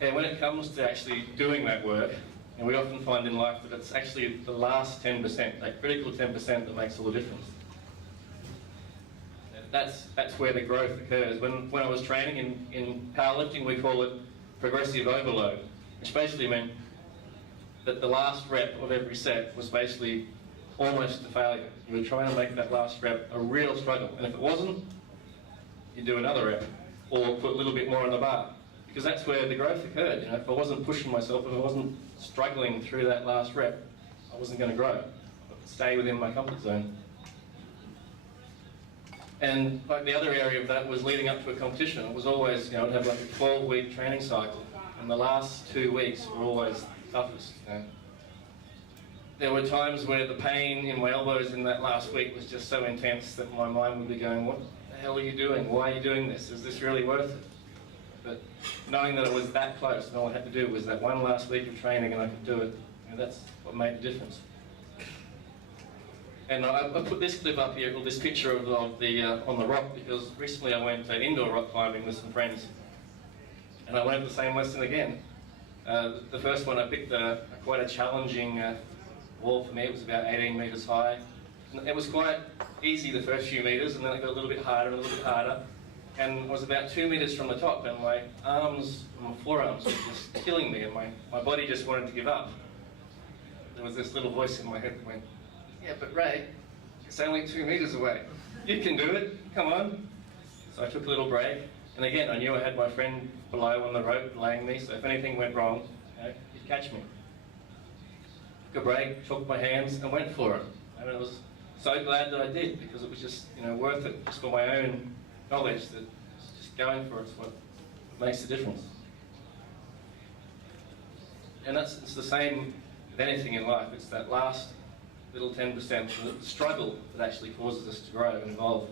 And when it comes to actually doing that work, and we often find in life that it's actually the last 10%, that critical 10% that makes all the difference. That's where the growth occurs. When I was training in powerlifting, we call it progressive overload, which basically meant that the last rep of every set was basically almost a failure. You were trying to make that last rep a real struggle, and if it wasn't, you do another rep, or put a little bit more on the bar, because that's where the growth occurred. If I wasn't pushing myself, if I wasn't struggling through that last rep, I wasn't going to grow. I'd stay within my comfort zone. And like the other area of that was leading up to a competition. It was always, I'd have like a 12-week training cycle, and the last 2 weeks were always the toughest. There were times where the pain in my elbows in that last week was just so intense that my mind would be going, what the hell are you doing? Why are you doing this? Is this really worth it? But knowing that it was that close, and all I had to do was that one last week of training and I could do it, that's what made the difference. And I put this clip up here, or this picture of the on the rock, because recently I went indoor rock climbing with some friends, and I learned the same lesson again. The first one I picked quite a challenging wall for me. It was about 18 metres high. And it was quite easy the first few metres, and then it got a little bit harder and a little bit harder. And I was about 2 metres from the top, and my arms and my forearms were just killing me, and my body just wanted to give up. There was this little voice in my head that went, yeah, but Ray, it's only 2 metres away. You can do it, come on. So I took a little break, and again, I knew I had my friend below on the rope laying me, so if anything went wrong, he'd catch me. Took a break, took my hands, and went for it. And I was so glad that I did, because it was just worth it, just for my own knowledge that just going for it is what makes the difference. And it's the same with anything in life. It's that last little 10%, the struggle that actually causes us to grow and evolve.